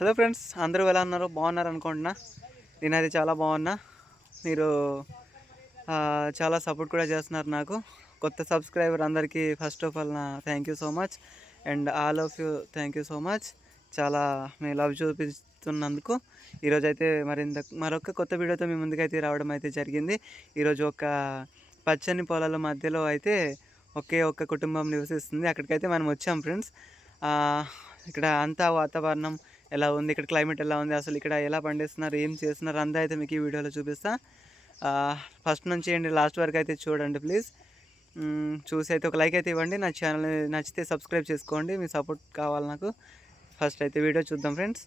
Hello friends అందరూ ఎలా ఉన్నారు? బాగున్నారు అనుకుంటున్నా. నేనైతే చాలా బాగున్నా. మీరు చాలా సపోర్ట్ కూడా చేస్తున్నారు నాకు. కొత్త సబ్స్క్రైబర్ అందరికీ ఫస్ట్ ఆఫ్ ఆల్ నా thank you so much and all of you thank you so much చాలా మీ లవ్ చూపిస్తున్నందుకు. ఈరోజు అయితే మరింత మరొక కొత్త వీడియోతో మీ ముందుకైతే రావడం అయితే జరిగింది. ఈరోజు ఒక పచ్చని పొలాల మధ్యలో అయితే ఒకే ఒక్క కుటుంబం నివసిస్తుంది. అక్కడికైతే మనం వచ్చాం ఫ్రెండ్స్. ఇక్కడ అంతా వాతావరణం ఎలా ఉంది? ఇక్కడ క్లైమేట్ ఎలా ఉంది? అసలు ఇక్కడ ఎలా పండిస్తున్నారు? ఏం చేస్తున్నారు? అంతా అయితే మీకు ఈ వీడియోలో చూపిస్తా. ఫస్ట్ నుంచి ఏంటి లాస్ట్ వరకు అయితే చూడండి ప్లీజ్ చూసి అయితే ఒక లైక్ అయితే ఇవ్వండి. నా ఛానల్ నచ్చితే సబ్స్క్రైబ్ చేసుకోండి. మీ సపోర్ట్ కావాలి నాకు. ఫస్ట్ అయితే వీడియో చూద్దాం ఫ్రెండ్స్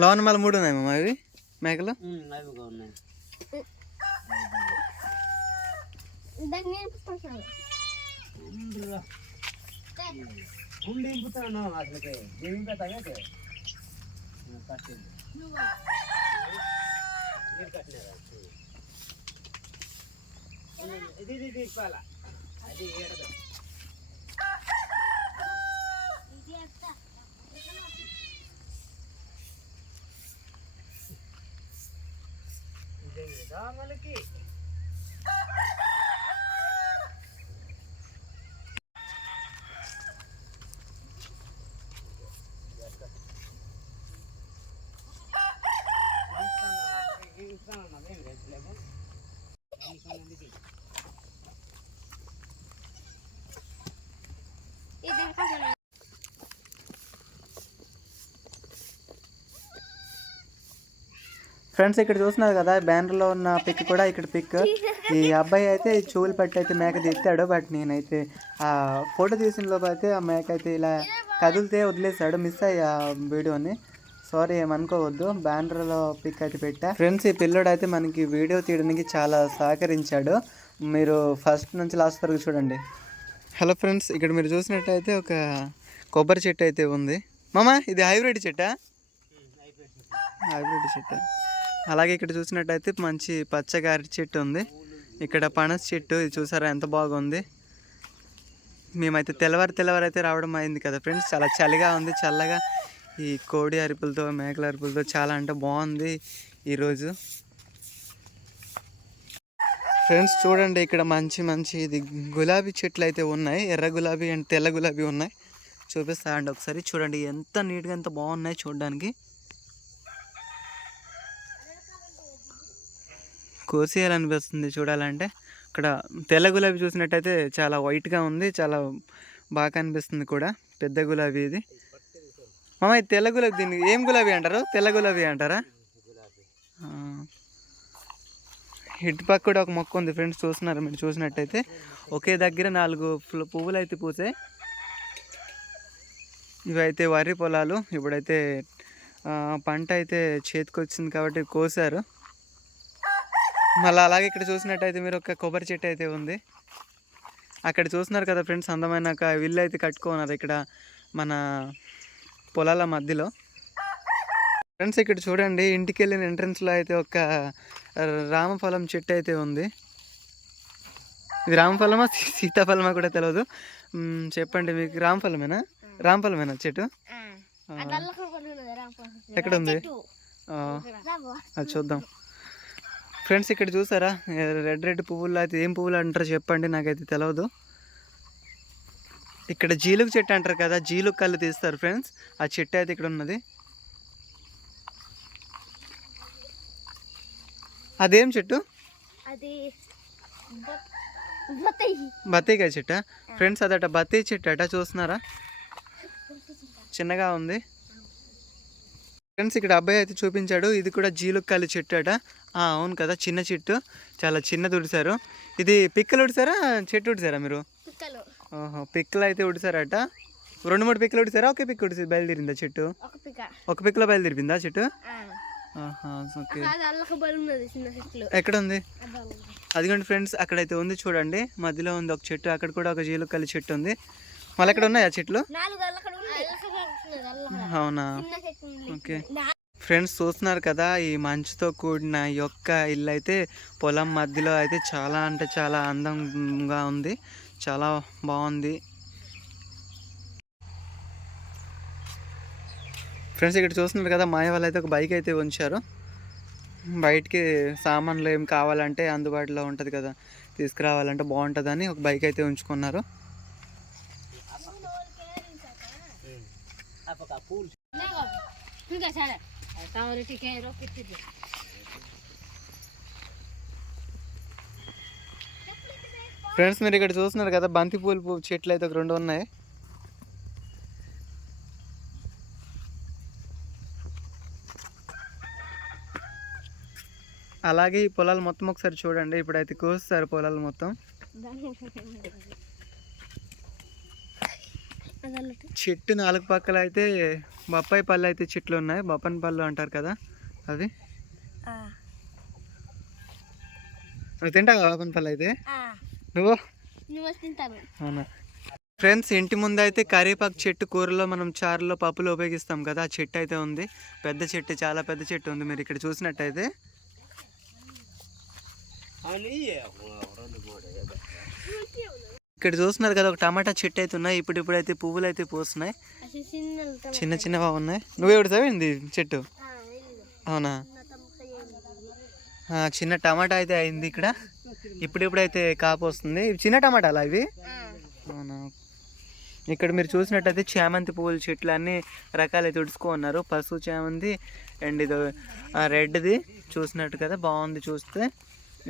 లోన్ మళ్ళీ మూడు ఉన్నాయి మామ ఇవి మేకలు అవిగా ఉన్నాయి ఉండురా. ఉండి ఇంపుతాను అసలుకి ఏమి పెట్టాలి కట్టింది మీరు కట్టినారా ఇది ఇది తీసుకోవాలా అది ఏడదు ఇదే ఫ్రెండ్స్ ఇక్కడ చూస్తున్నారు కదా బ్యానర్లో ఉన్న పిక్ కూడా ఇక్కడ పిక్. ఈ అబ్బాయి అయితే చెవులు పట్టి అయితే మేక తీస్తాడు బట్ నేనైతే ఆ ఫోటో తీసిన లోపు అయితే ఆ మేక అయితే ఇలా కదిలితే వదిలేసాడు మిస్ అయ్యి ఆ వీడియోని. సారీ ఏమనుకోవద్దు. బ్యానర్లో పిక్ అయితే పెట్టా. ఫ్రెండ్స్ ఈ పిల్లోడు అయితే మనకి వీడియో తీయడానికి చాలా సహకరించాడు. మీరు ఫస్ట్ నుంచి లాస్ట్ వరకు చూడండి. హలో ఫ్రెండ్స్ ఇక్కడ మీరు చూసినట్టయితే ఒక కొబ్బరి చెట్టు అయితే ఉంది. మామ ఇది హైబ్రిడ్ చెట్టా? హైబ్రిడ్ చెట్టు? అలాగే ఇక్కడ చూసినట్టయితే మంచి పచ్చగా అరటి చెట్టు ఉంది. ఇక్కడ పనస చెట్టు ఇది చూసారా ఎంత బాగుంది. మేమైతే తెల్లవారు తెల్లవారు అయితే రావడం అయింది కదా ఫ్రెండ్స్. చాలా చలిగా ఉంది చల్లగా. ఈ కోడి అరుపులతో మేకల అరుపులతో చాలా అంటే బాగుంది ఈరోజు. ఫ్రెండ్స్ చూడండి ఇక్కడ మంచి మంచి ఇది గులాబీ చెట్లు అయితే ఉన్నాయి. ఎర్ర గులాబీ అండ్ తెల్ల గులాబీ ఉన్నాయి. చూపిస్తా అండి ఒకసారి. చూడండి ఎంత నీట్గా ఎంత బాగున్నాయి చూడడానికి. కోసేయాలనిపిస్తుంది చూడాలంటే. ఇక్కడ తెల్ల గులాబీ చూసినట్టయితే చాలా వైట్గా ఉంది చాలా బాగా అనిపిస్తుంది కూడా పెద్ద గులాబీ ఇది. మామ ఇది తెల్ల గులాబీ దీన్ని ఏం గులాబీ అంటారు? తెల్ల గులాబీ అంటారా? ఇటు పక్క కూడా ఒక మొక్క ఉంది ఫ్రెండ్స్ చూస్తున్నారు మీరు చూసినట్టయితే. ఒకే దగ్గర నాలుగు పువ్వులు అయితే పూసాయి ఇవైతే వరి పొలాలు ఇప్పుడైతే పంట అయితే చేతికి వచ్చింది కాబట్టి కోసారు. మళ్ళీ అలాగే ఇక్కడ చూసినట్టయితే మీరు ఒక కొబ్బరి చెట్టు అయితే ఉంది. అక్కడ చూస్తున్నారు కదా ఫ్రెండ్స్ అందమైన ఒక విల్లు అయితే కట్టుకున్నారు ఇక్కడ మన పొలాల మధ్యలో. ఫ్రెండ్స్ ఇక్కడ చూడండి ఇంటికి వెళ్ళిన ఎంట్రన్స్లో అయితే ఒక రామఫలం చెట్టు అయితే ఉంది. ఇది రామఫలమా? సీతాఫలమా కూడా తెలియదు చెప్పండి మీకు రామఫలమేనా? రామఫలమేనా చెట్టు? ఎక్కడ ఉంది అది చూద్దాం. ఫ్రెండ్స్ ఇక్కడ చూసారా? రెడ్ రెడ్ పువ్వులు అయితే ఏం పువ్వులు అంటారో చెప్పండి నాకైతే తెలియదు ఇక్కడ జీలుగు చెట్టు అంటారు కదా జీలుగు కళ్ళు తీస్తారు ఫ్రెండ్స్ ఆ చెట్టు అయితే ఇక్కడ ఉన్నది. అదేం చెట్టు? అది బత్తాయి. బత్తాయికాయ చెట్ట? ఫ్రెండ్స్ అదట బత్తాయి చెట్టు అట చూస్తున్నారా? చిన్నగా ఉంది. ఫ్రెండ్స్ ఇక్కడ అబ్బాయి అయితే చూపించాడు ఇది కూడా జీలుక్కాలి చెట్టు అట. అవును కదా చిన్న చెట్టు. చాలా చిన్నది ఉడిసారు. ఇది పిక్కలు ఉడిసారా చెట్టు ఉడిసారా మీరు? పిక్కలు. ఓహో పిక్కలు అయితే ఉడిసారట. రెండు మూడు పిక్కలు ఉడిసారా ఒకే పిక్క ఉడిసి బయలుదేరిందా చెట్టు? ఒక పిక్క. ఒక పిక్కలో బయలుదేరిందా చెట్టు? ఎక్కడ ఉంది. అదిగోండి ఫ్రెండ్స్ అక్కడైతే ఉంది చూడండి. మధ్యలో ఉంది ఒక చెట్టు అక్కడ కూడా ఒక జీలుకల్లి చెట్టు ఉంది. మళ్ళీ అక్కడ ఉన్నాయా చెట్లు? అవునా? చిన్న చెట్టు ఉంది. ఓకే. ఫ్రెండ్స్ చూస్తున్నారు కదా ఈ మంచుతో కూడిన ఈ యొక్క ఇల్లు అయితే పొలం మధ్యలో అయితే చాలా అంటే చాలా అందంగా ఉంది. చాలా బాగుంది. ఫ్రెండ్స్ ఇక్కడ చూస్తున్నారు కదా మాయ వాళ్ళు అయితే ఒక బైక్ అయితే ఉంచారు. బయటికి సామాన్లు ఏం కావాలంటే అందుబాటులో ఉంటుంది కదా తీసుకురావాలంటే బాగుంటుందని ఒక బైక్ అయితే ఉంచుకున్నారు. ఇంకా సరే. తమరు టికెట్ ఫ్రెండ్స్ మీరు ఇక్కడ చూస్తున్నారు కదా బంతి పూలు చెట్లు అయితే ఒక రెండు ఉన్నాయి. అలాగే ఈ పొలాలు మొత్తం ఒకసారి చూడండి. ఇప్పుడైతే కోస్తారు పొలాలు మొత్తం. చెట్టు నాలుగు పక్కల అయితే బొప్పాయి పళ్ళు అయితే చెట్లు ఉన్నాయి. బొప్పని పళ్ళు అంటారు కదా అవి. అవి తింటావా బొప్పని పళ్ళు అయితే? నువ్వు? అవునా. ఫ్రెండ్స్ ఇంటి ముందు అయితే కరివేపాకు చెట్టు కూరలో మనం చారులో పప్పులో ఉపయోగిస్తాం కదా. ఆ చెట్టు అయితే ఉంది. పెద్ద చెట్టు చాలా పెద్ద చెట్టు ఉంది. మీరు ఇక్కడ చూసినట్టయితే. ఇక్కడ చూస్తున్నారు కదా ఒక టమాటా చెట్టు అయితే ఉన్నాయి ఇప్పుడు ఇప్పుడు అయితే పువ్వులు అయితే పూస్తున్నాయి చిన్న టమాటా. చిన్న చిన్నగా ఉన్నాయి? నువ్వే ఉడతావేంది చెట్టు. అవునా? చిన్న టమాటా అయితే అయింది ఇక్కడ. ఇప్పుడు ఇప్పుడు అయితే కాపు వస్తుంది. చిన్న టమాటాలా ఇవి? ఆ. అవునా? ఇక్కడ మీరు చూసినట్టయితే చామంతి పువ్వుల చెట్లు అన్ని రకాలు తుడుచుకో ఉన్నారు. పసుపు చామంతి అండ్ ఇది రెడ్ది. చూసినట్టు కదా బాగుంది చూస్తే.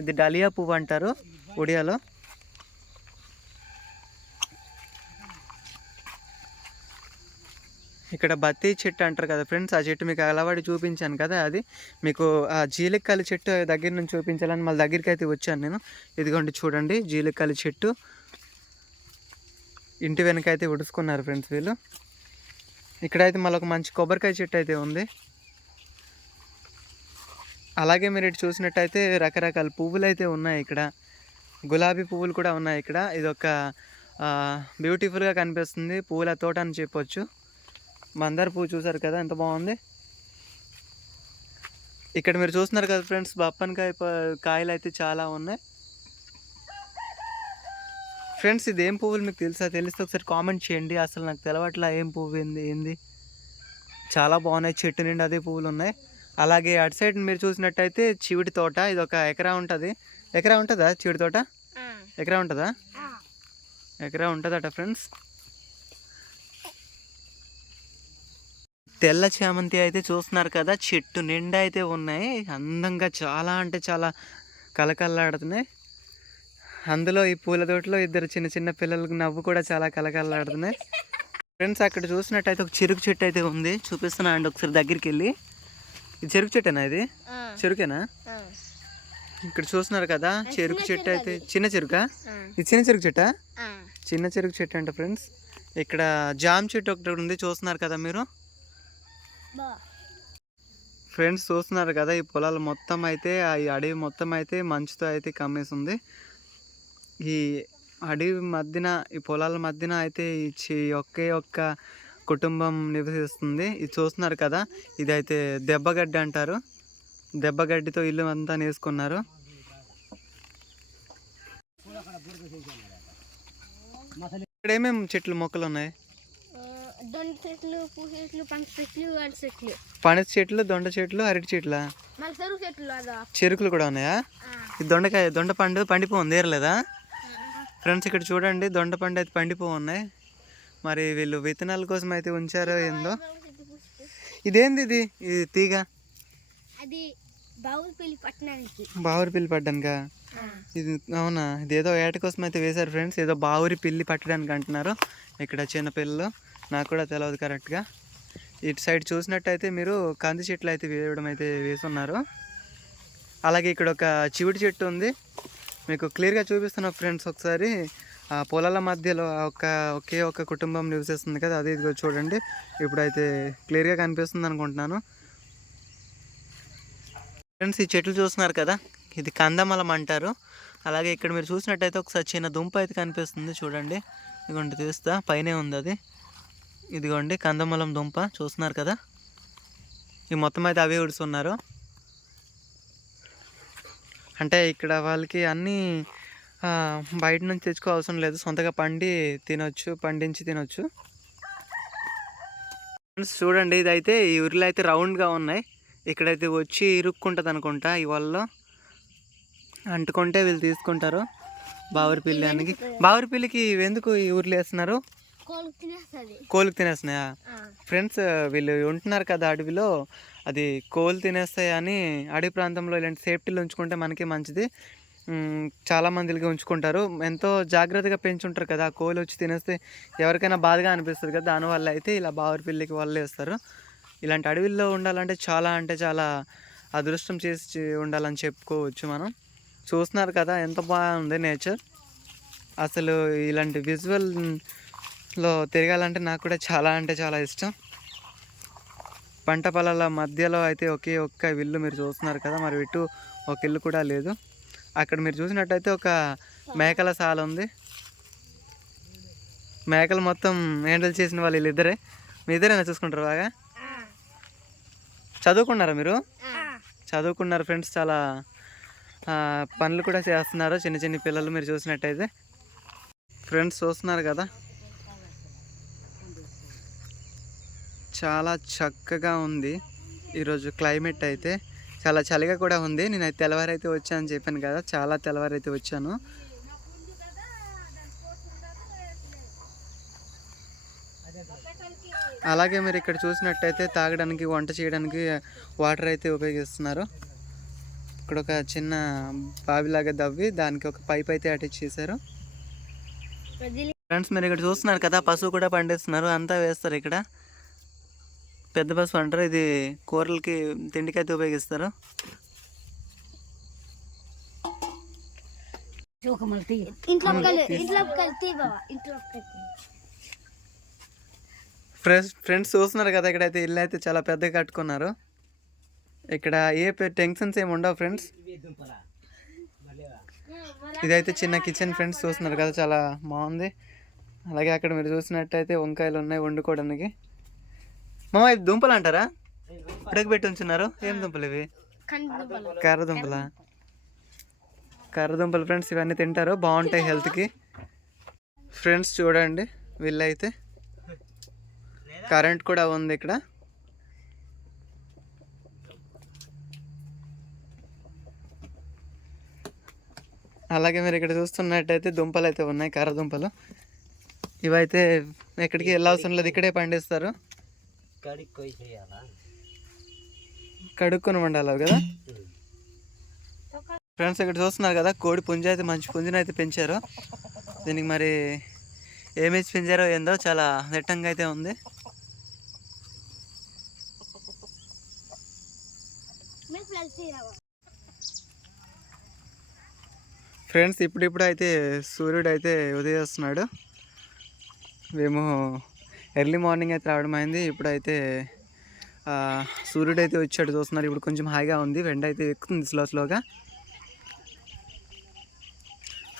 ఇది డలియా పువ్వు అంటారు ఒడియాలో. ఇక్కడ బత్తి చెట్టు అంటారు కదా ఫ్రెండ్స్ ఆ చెట్టు మీకు అలవాటు చూపించాను కదా అది. మీకు ఆ జీలికల్లి చెట్టు దగ్గర నుంచి చూపించాలని మళ్ళీ దగ్గరికి అయితే వచ్చాను నేను. ఇదిగోండి చూడండి జీలికల్లి చెట్టు. ఇంటి వెనక అయితే ఉడుచుకున్నారు ఫ్రెండ్స్ వీళ్ళు. ఇక్కడైతే మళ్ళీ ఒక మంచి కొబ్బరికాయ చెట్టు అయితే ఉంది. అలాగే మీరు ఇటు చూసినట్టయితే రకరకాల పువ్వులు అయితే ఉన్నాయి ఇక్కడ. గులాబీ పువ్వులు కూడా ఉన్నాయి ఇక్కడ. ఇది ఒక బ్యూటిఫుల్గా కనిపిస్తుంది. పువ్వుల తోట అని చెప్పొచ్చు. మందార పువ్వు చూసారు కదా ఎంత బాగుంది? ఇక్కడ మీరు చూస్తున్నారు కదా ఫ్రెండ్స్ బప్పనికాయ కాయలు అయితే చాలా ఉన్నాయి. ఫ్రెండ్స్ ఇది ఏం పువ్వులు మీకు తెలుసా? తెలిస్తే ఒకసారి కామెంట్ చేయండి. అసలు నాకు తెలవట్లా ఏం పువ్వు ఏంది ఏంది? చాలా బాగున్నాయి చెట్టు నిండా అదే పువ్వులు ఉన్నాయి. అలాగే అటు సైడ్ మీరు చూసినట్టయితే చివిడి తోట ఇది ఒక ఎకరా ఉంటుంది. ఎకరా ఉంటుందా చివిడి తోట. ఎకరా ఉంటుందా. ఎకరా ఉంటుందట ఫ్రెండ్స్. తెల్ల చామంతి అయితే చూస్తున్నారు కదా చెట్టు నిండా అయితే ఉన్నాయి. అందంగా చాలా అంటే చాలా కలకల్లాడుతున్నాయి అందులో ఈ పూల తోటలో ఇద్దరు చిన్న చిన్న పిల్లలకు నవ్వు కూడా చాలా కలకల్లాడుతున్నాయి ఫ్రెండ్స్ అక్కడ చూసినట్టయితే ఒక చెరుకు చెట్టు అయితే ఉంది. చూపిస్తున్నా అండి ఒకసారి దగ్గరికి వెళ్ళి. ఇది చెరుకు చెట్టేనా ఇది. చెరుకేనా. ఇక్కడ చూస్తున్నారు కదా చెరుకు చెట్టు అయితే చిన్న చెరుకా. ఇది చిన్న చెరుకు చెట్టా. చిన్న చెరుకు చెట్టు అంట ఫ్రెండ్స్. ఇక్కడ జామ్ చెట్టు ఒకటి ఉంది చూస్తున్నారు కదా మీరు. ఫ్రెండ్స్ చూస్తున్నారు కదా ఈ పొలాలు మొత్తం అయితే ఈ అడవి మొత్తం అయితే మంచుతో అయితే కమ్మేసింది. ఈ అడవి మధ్యన ఈ పొలాల మధ్యన అయితే ఈ ఒకే ఒక్క కుటుంబం నివసిస్తుంది. ఇది చూస్తున్నారు కదా ఇదైతే దెబ్బగడ్డి అంటారు. దెబ్బగడ్డితో ఇల్లు అంతా నేసుకున్నారు. ఇక్కడ ఏమేమి చెట్లు మొక్కలు ఉన్నాయి? దొండ చెట్లు చెట్లు పంట చెట్లు అరటి చెట్లు. పనస చెట్లు దొండ చెట్లు అరటి చెట్ల? మళ్ళీ చెరుకు చెట్లు అదా? చెరుకులు కూడా ఉన్నాయా? ఈ దొండకాయ దొండ పండు పండిపోయింది ఏరలేదా ఫ్రెండ్స్ ఇక్కడ చూడండి దొండ పండు అయితే పండిపో ఉన్నాయి. మరి వీళ్ళు విత్తనాల కోసం అయితే ఉంచారో ఏందో? ఇదేంది ఇది? ఇది తీగ? అది బావులపల్లి పట్టణానికి బావురి పిల్లి పడ్డానుగా ఇది అవునా? ఇది ఏదో ఏట కోసం అయితే వేశారు ఫ్రెండ్స్. ఏదో బావురి పిల్లి పట్టడానికి అంటున్నారు. ఇక్కడ చిన్న పిల్లలు. నాకు కూడా తెలియదు కరెక్ట్గా. ఇటు సైడ్ చూసినట్టయితే మీరు కంది చెట్లు అయితే వేయడం అయితే వేస్తున్నారు అలాగే ఇక్కడ ఒక చివిటి చెట్టు ఉంది. మీకు క్లియర్గా చూపిస్తున్నా ఫ్రెండ్స్ ఒకసారి ఆ పొలాల మధ్యలో ఒక ఒకే ఒక కుటుంబం నివసిస్తుంది కదా అది ఇదిగో చూడండి. ఇప్పుడైతే క్లియర్గా కనిపిస్తుంది అనుకుంటున్నాను. ఫ్రెండ్స్ ఈ చెట్లు చూస్తున్నారు కదా ఇది కందమలం అంటారు. అలాగే ఇక్కడ మీరు చూసినట్టయితే ఒకసారి చిన్న దుంప అయితే కనిపిస్తుంది చూడండి. ఇదిగోండి తీస్తా పైనే ఉంది అది. ఇదిగోండి కందమలం దుంప చూస్తున్నారు కదా? ఈ మొత్తం అయితే అవే ఉడుస్తున్నారు. అంటే ఇక్కడ వాళ్ళకి అన్నీ బయట నుంచి తెచ్చుకో అవసరం లేదు. సొంతగా పండి తినొచ్చు పండించి తినొచ్చు. ఫ్రెండ్స్ చూడండి ఇదైతే ఈ ఉరిలో అయితే రౌండ్గా ఉన్నాయి. ఇక్కడైతే వచ్చి ఇరుక్కుంటుంది అనుకుంటా ఈ వల్ల. అంటుకుంటే వీళ్ళు తీసుకుంటారు. బావరిపిల్లి అనికి బావరిపిల్లికి ఎందుకు ఈ ఊర్లు వేస్తున్నారు? కోళ్ళకి తినేస్తున్నాయా? ఫ్రెండ్స్ వీళ్ళు ఉంటున్నారు కదా అడవిలో అది కోళ్ళు తినేస్తాయి అని అడవి ప్రాంతంలో ఇలాంటి సేఫ్టీలు ఉంచుకుంటే మనకి మంచిది. చాలా మందికి ఉంచుకుంటారు. ఎంతో జాగ్రత్తగా పెంచుంటారు కదా కోళ్ళు వచ్చి తినేస్తే ఎవరికైనా బాధగా అనిపిస్తుంది కదా దానివల్ల అయితే ఇలా బావరి పిల్లికి వాళ్ళు వేస్తారు. ఇలాంటి అడవిల్లో ఉండాలంటే చాలా అంటే చాలా అదృష్టం చేసి ఉండాలని చెప్పుకోవచ్చు మనం. చూస్తున్నారు కదా ఎంత బాగుంది నేచర్. అసలు ఇలాంటి లో తిరగాలంటే నాకు కూడా చాలా అంటే చాలా ఇష్టం. పంట పొలాల మధ్యలో అయితే ఒకే ఒక్క ఇల్లు మీరు చూస్తున్నారు కదా మరి ఇటు ఒక ఇల్లు కూడా లేదు. అక్కడ మీరు చూసినట్టయితే ఒక మేకల సాల ఉంది. మేకలు మొత్తం హ్యాండిల్ చేసిన వాళ్ళు వీళ్ళిద్దరే. మీ ఇద్దరేనా చూసుకుంటారు బాగా? చదువుకున్నారా మీరు? చదువుకున్నారు ఫ్రెండ్స్ చాలా పనులు కూడా చేస్తున్నారు. చిన్న చిన్న పిల్లలు మీరు చూసినట్టయితే. ఫ్రెండ్స్ చూస్తున్నారు కదా చాలా చక్కగా ఉంది. ఈరోజు క్లైమేట్ అయితే చాలా చలిగా కూడా ఉంది. నేనైతే తెల్లవారైతే వచ్చాను చెప్పాను కదా చాలా తెల్లవారైతే వచ్చాను. అలాగే మీరు ఇక్కడ చూసినట్టయితే తాగడానికి వంట చేయడానికి వాటర్ అయితే ఉపయోగిస్తున్నారు. ఇక్కడ ఒక చిన్న బావిలాగా దవ్వి దానికి ఒక పైప్ అయితే అటాచ్ చేశారు. ఫ్రెండ్స్ మీరు ఇక్కడ చూస్తున్నారు కదా పశువు కూడా పండిస్తున్నారు. అంతా వేస్తారు ఇక్కడ. పెద్ద పసుపు అంటారు? ఇది కూరలకి తిండికి అయితే ఉపయోగిస్తారు ఫ్రెండ్స్ ఫ్రెండ్స్ చూస్తున్నారు కదా ఇక్కడైతే ఇల్లు అయితే చాలా పెద్దగా కట్టుకున్నారు. ఇక్కడ ఏ టెన్షన్స్ ఏమి ఉండవు ఫ్రెండ్స్. ఇదైతే చిన్న కిచెన్ ఫ్రెండ్స్ చూస్తున్నారు కదా చాలా బాగుంది. అలాగే అక్కడ మీరు చూసినట్టయితే వంకాయలు ఉన్నాయి వండుకోవడానికి. మామ ఇది దుంపలు అంటారా? ఉడకబెట్టి ఉంచున్నారు? ఏం దుంపలు ఇవి? కర్ర దుంపలా. కర్ర దుంపలు ఫ్రెండ్స్ ఇవన్నీ తింటారు బాగుంటాయి హెల్త్కి. ఫ్రెండ్స్ చూడండి వీళ్ళైతే కరెంట్ కూడా ఉంది ఇక్కడ. అలాగే మీరు ఇక్కడ చూస్తున్నట్టయితే దుంపలు అయితే ఉన్నాయి కర్ర దుంపలు ఇవైతే ఎక్కడికి వెళ్ళవసరం లేదు ఇక్కడే పండిస్తారు. చేయాలా కడుక్కొని వండాలి కదా? ఫ్రెండ్స్ ఇక్కడ చూస్తున్నారు కదా కోడి పుంజ అయితే మంచి పుంజుని అయితే పెంచారు. దీనికి మరి ఏమేసి పెంచారో ఏందో చాలా దిట్టంగా అయితే ఉంది. ఫ్రెండ్స్ ఇప్పుడిప్పుడు అయితే సూర్యుడు అయితే ఉదయిస్తున్నాడు. మేము ఎర్లీ మార్నింగ్ అయితే రావడం అయింది. ఇప్పుడైతే సూర్యుడు అయితే వచ్చాడు చూస్తున్నారు. ఇప్పుడు కొంచెం హాయిగా ఉంది. వెండ అయితే ఎక్కుతుంది స్లో స్లోగా.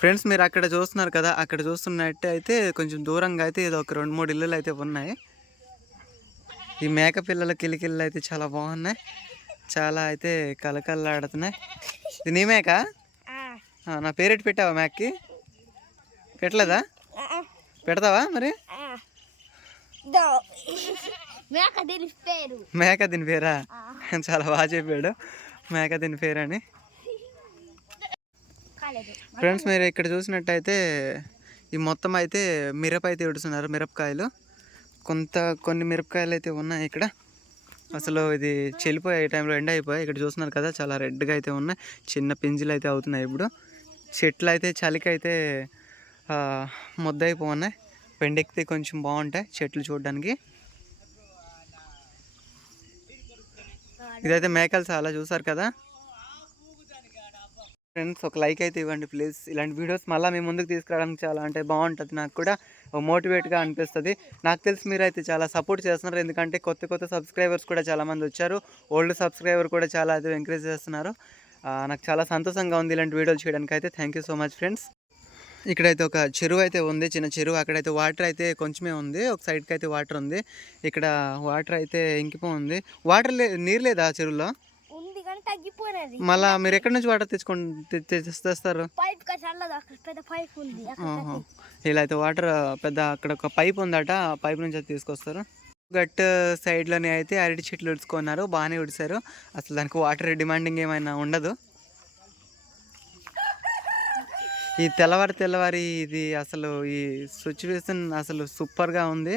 ఫ్రెండ్స్ మీరు అక్కడ చూస్తున్నారు కదా అక్కడ చూస్తున్నట్టు అయితే కొంచెం దూరంగా అయితే ఏదో ఒక రెండు మూడు ఇల్లులు అయితే ఉన్నాయి. ఈ మేక పిల్లల కిలికిళ్ళు అయితే చాలా బాగున్నాయి. చాలా అయితే కలకల్లాడుతున్నాయి ఇది నీ మేక? నా పేరెట్ పెట్టావా మ్యాక్కి పెట్టలేదా? పెడతావా మరి? మేక దీని పేరు. మేక దీని పేరా? చాలా బాగా చెప్పాడు. మేక దీని పేరని. కాలేదు. ఫ్రెండ్స్ మీరు ఇక్కడ చూసినట్టయితే ఈ మొత్తం అయితే మిరప అయితే ఉడుతున్నారు మిరపకాయలు. కొంత కొన్ని మిరపకాయలు అయితే ఉన్నాయి ఇక్కడ. అసలు ఇది చెల్లిపోయే టైంలో ఎండ అయిపోయాయి ఇక్కడ చూస్తున్నారు కదా చాలా రెడ్గా అయితే ఉన్నాయి. చిన్న పింజులు అయితే అవుతున్నాయి ఇప్పుడు. చెట్లు అయితే చలికి అయితే ఆ, ముద్దయిపోన్నాయి పెండెక్కితే కొంచెం బాగుంటాయి చెట్లు చూడడానికి. ఇదైతే మేకలు చాలా చూసారు కదా. ఫ్రెండ్స్ ఒక లైక్ అయితే ఇవ్వండి ప్లీజ్ ఇలాంటి వీడియోస్ మళ్ళీ మీ ముందుకు తీసుకురావడానికి చాలా అంటే బాగుంటుంది. నాకు కూడా మోటివేట్గా అనిపిస్తుంది. నాకు తెలిసి మీరైతే చాలా సపోర్ట్ చేస్తున్నారు. ఎందుకంటే కొత్త కొత్త సబ్స్క్రైబర్స్ కూడా చాలా మంది వచ్చారు. ఓల్డ్ సబ్స్క్రైబర్ కూడా చాలా అయితే ఎంకరేజ్ చేస్తున్నారు. నాకు చాలా సంతోషంగా ఉంది ఇలాంటి వీడియోలు చేయడానికి అయితే thank you so much friends ఇక్కడైతే ఒక చెరువు అయితే ఉంది చిన్న చెరువు. అక్కడైతే వాటర్ అయితే కొంచెమే ఉంది. ఒక సైడ్కి అయితే వాటర్ ఉంది. ఇక్కడ వాటర్ అయితే ఇంకిపో ఉంది. వాటర్ లే నీరు లేదా చెరువులో? మళ్ళా మీరు ఎక్కడి నుంచి వాటర్ తెచ్చుకొని తెస్తారు. ఇలా అయితే వాటర్ పెద్ద అక్కడ ఒక పైప్ ఉందట. ఆ పైప్ నుంచి అయితే తీసుకొస్తారు. గట్ సైడ్లోనే అయితే అరటి చెట్లు ఉడుచుకున్నారు. బాగానే ఉడిచారు అసలు దానికి వాటర్ డిమాండింగ్ ఏమైనా ఉండదు. ఈ తెల్లవారి తెల్లవారి ఇది అసలు ఈ సిచ్యువేషన్ అసలు సూపర్గా ఉంది.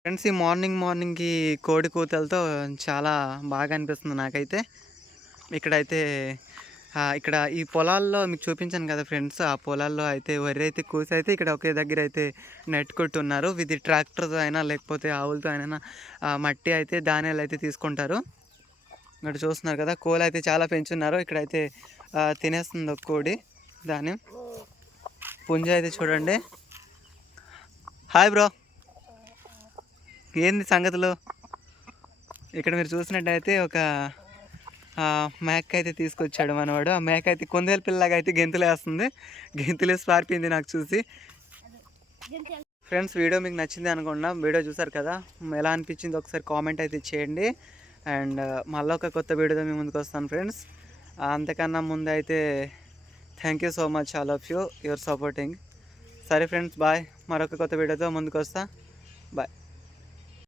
ఫ్రెండ్స్ ఈ మార్నింగ్ మార్నింగ్కి కోడి కూతలతో చాలా బాగా అనిపిస్తుంది నాకైతే. ఇక్కడైతే ఇక్కడ ఈ పొలాల్లో మీకు చూపించాను కదా ఫ్రెండ్స్ ఆ పొలాల్లో అయితే వరి అయితే కూసి అయితే ఇక్కడ ఒకే దగ్గర అయితే నెట్ కొట్టున్నారు ఇది ట్రాక్టర్తో అయినా లేకపోతే ఆవులతో అయినా మట్టి అయితే ధాన్యాలు అయితే తీసుకుంటారు. ఇక్కడ చూస్తున్నారు కదా కోలు అయితే చాలా పెంచున్నారు. ఇక్కడైతే తినేస్తుంది ఒక కోడి. దాన్ని పుంజ అయితే చూడండి. Hi bro. ఏంది సంగతులు? ఇక్కడ మీరు చూసినట్టయితే ఒక మేక అయితే తీసుకొచ్చాడు మనవాడు. ఆ మేక అయితే కొందేల పిల్లలాగా అయితే గెంతులేస్తుంది గెంతులేసి పారిపోయింది నాకు చూసి. ఫ్రెండ్స్ వీడియో మీకు నచ్చింది అనుకున్నా వీడియో చూసారు కదా? ఎలా అనిపించింది? ఒకసారి కామెంట్ అయితే చేయండి. అండ్ మళ్ళీ ఒక కొత్త వీడియోతో మీ ముందుకు వస్తాను ఫ్రెండ్స్. అంతకన్నా ముందు అయితే thank you so much all of you your supporting సరే ఫ్రెండ్స్ బాయ్ మరొక కొత్త వీడియోతో ముందుకు వస్తా బాయ్